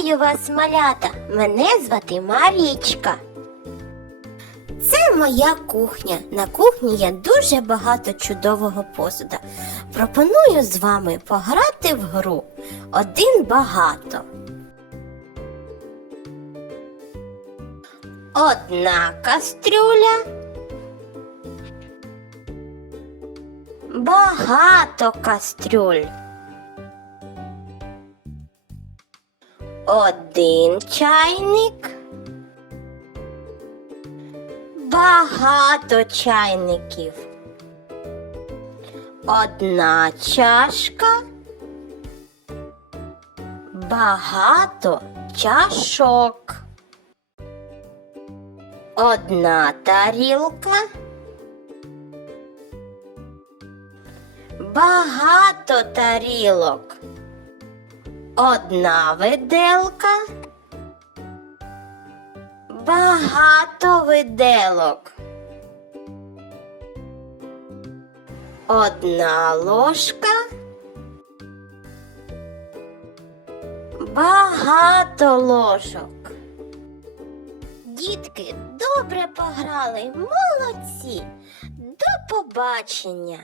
Вітаю вас, малята! Мене звати Марічка. Це моя кухня. На кухні є дуже багато чудового посуда. Пропоную з вами пограти в гру один багато. Одна кастрюля. Багато кастрюль. Один чайник. Багато чайників. Одна чашка. Багато чашок. Одна тарілка. Багато тарілок. Одна виделка. Багато виделок. Одна ложка. Багато ложок. Дітки добре пограли, молодці. До побачення.